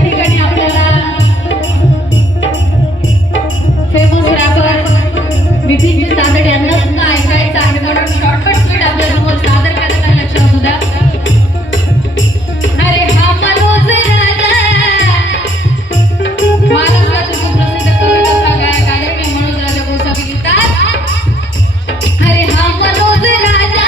ठिकाणी आपल्याला famous wrapper Vipin Tandale यांना सुद्धा ऐकायचं आहे म्हणून शॉर्टकट स्पीड आपल्या समोर सादर करायला लक्षात असू द्या. अरे हा मनोज राजा महाराष्ट्राचे सुप्रसिद्ध कवी तथा गायक आदरणीय मनोज राजा गोसावी लिहितात. अरे हा मनोज राजा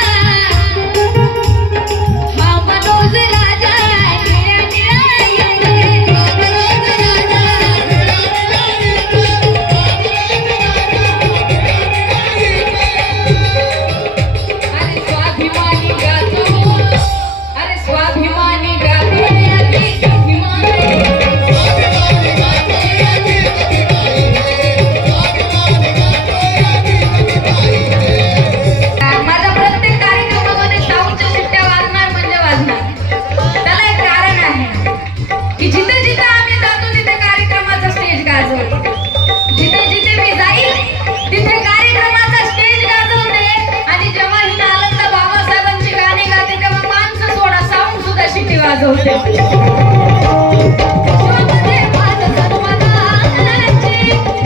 वाजवते.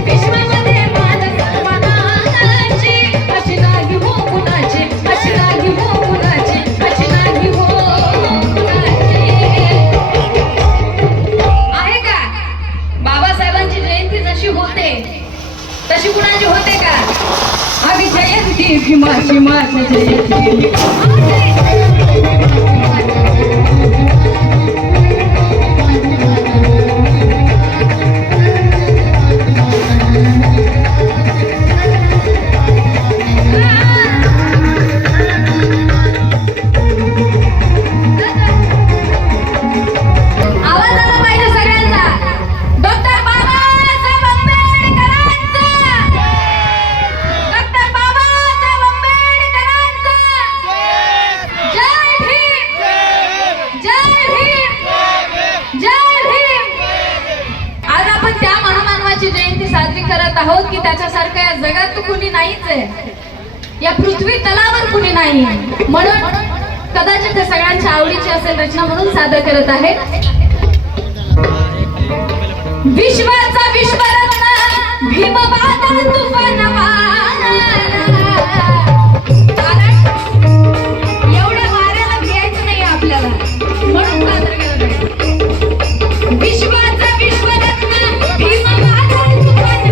विश्वामध्ये माझ सर्वांची अशी नाही हो कुणाची, अशी नाही हो कुणाची, अशी नाही हो कुणाची. आहे का बाबासाहेबांची जयंती जशी होते तशी कुणाची होते का? आम्ही जयंती भीमाची माझ जयंती आहोत की त्याच्यासारखं या जगात कुणी नाहीच आहे, या पृथ्वी तलावर कुणी नाही. म्हणून कदाचित हे सगळ्यांच्या आवडीची असेल रचना म्हणून सादर करत आहे. विश्वाचा विश्वरत्न भीमवादन तुफान एवढ्या वाऱ्याला भियायचं नाही आपल्याला म्हणून सादर करत आहे. विश्वाचा विश्वरत्न भीमवादन तुफान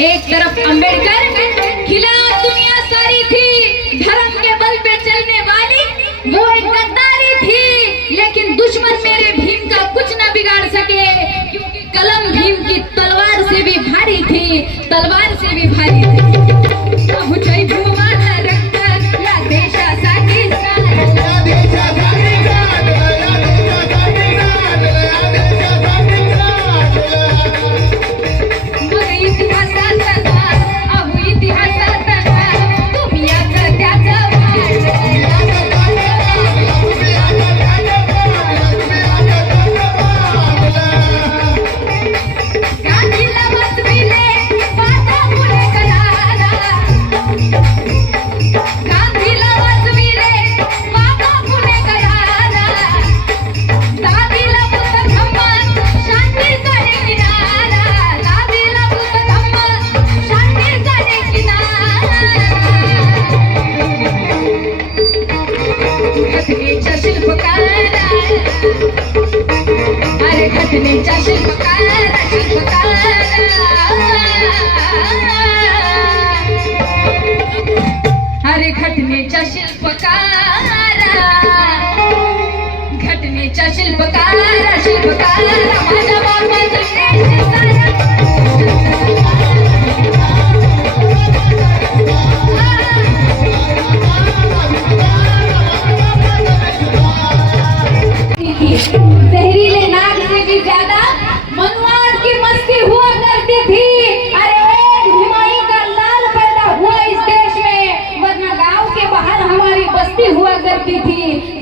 एक तरफ अंबेडकर खिलाफ दुनिया सारी थी, धर्म के बल पे चलने वाली वो एक गद्दारी थी, लेकिन दुश्मन मेरे भीम का कुछ न बिगाड़ सके क्योंकि कलम भीम की तलवार से भी भारी थी, तलवार से भी भारी थी. जय भीम रक्त या देशासाठी घटनेच्या शिल्पकार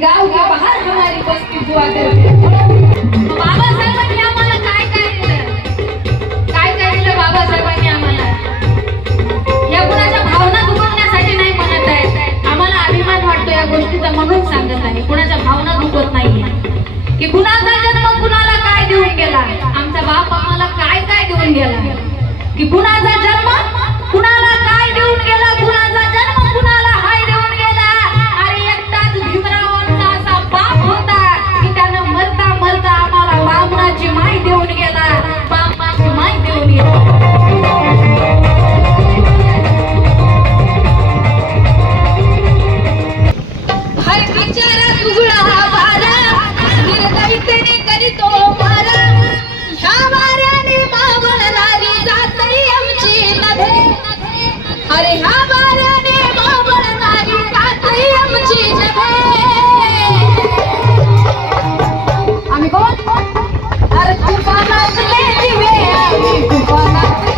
गाव के बाहर हमारी बस्ती हुआ करती बाबासाहेबांनी आम्हाला काय काय दिलं बाबासाहेबांनी आम्हाला या कुणाच्या भावना दुखवण्यासाठी नाही म्हणत आहे आम्हाला अभिमान वाटतो या गोष्टीचा म्हणून सांगत आहे कुणाच्या भावना दुखवत नाहीये की कुणाचा जन्म कुणाला काय देऊन गेला आमचा बाप आम्हाला काय काय देऊन गेला की कुणाचा जन्म कुणाला काय देऊन गेला कुणाचा जन्म कुणाला हाय देऊन गेला अरे एकटाच भीमरावांचा असा बाप होता की त्यानं मरता मरता आम्हाला बामणाची माय देऊन गेला बामणाची माय देऊन गेला हर बिचारा तुगड़ा वाला निर्दयतेने करीतो मारा ह्या वाऱ्याने मावळणारी जातई आमची नभे अरे ह्या वाऱ्याने मावळणारी जातई आमची नभे आम्ही कोण अरे तुफानातले दिवे आम्ही तुफानातले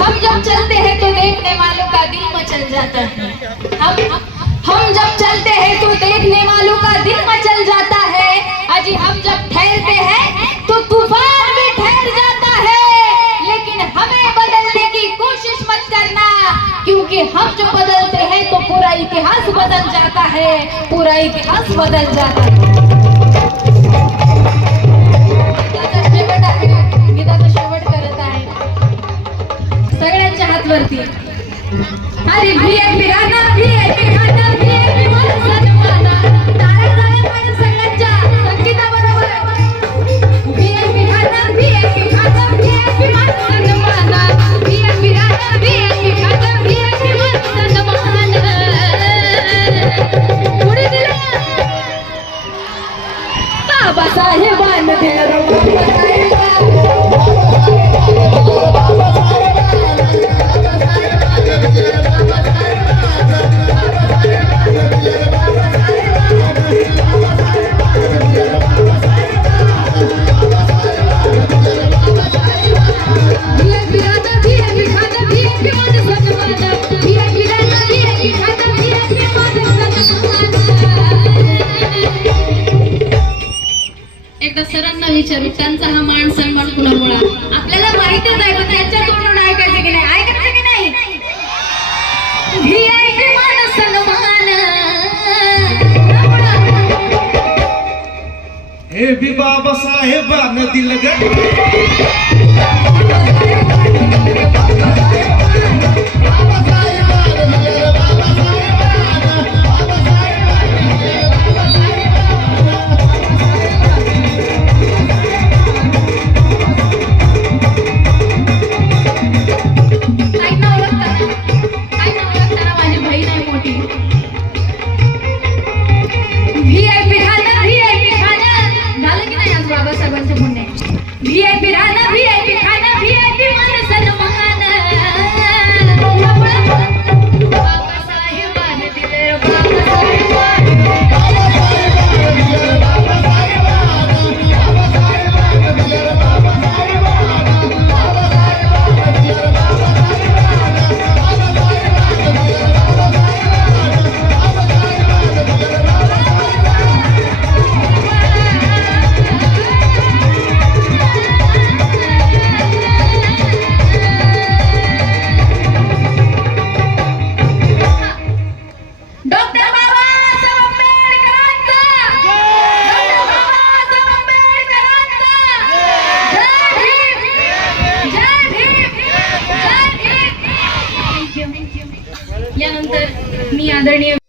हम जब चलते हैं तो देखने वालों का दिल मचल जाता है हम जब चलते हैं तो देखने वालों का दिल मचल जाता है अजी हम जब ठहरते हैं तो तूफान भी ठहर जाता है लेकिन हमें बदलने की कोशिश मत करना क्योंकि हम जो बदलते हैं तो पूरा इतिहास बदल जाता है पूरा इतिहास बदल जाता है गीताचा शेवट करत आहे सगळ्यांच्या हातवरती अरे VIP राणा VIP खाना VIP माणसाना तारा झाल्या पाहिजे सगळ्यांच्या संगीताबरोबर VIP खाना VIP खाना VIP माणसाना VIP राणा VIP खाना VIP माणसाना पुढे दिला बाबासाहेबांनी दिलं एकदा सरांना विचारू त्यांचा हा मान सन्मान कुणामुळे आपल्याला माहितीच आहे पण त्यांच्या तोंडून ऐकायचं की नाही ऐकायचं की नाही VIP मान सन्मान हे बी बाबासाहेबांनी दिलं ग VIP राणा VIP खाना VIP मान सन्मान बाबासाहेबांनी दिलं यानंतर मी आदरणीय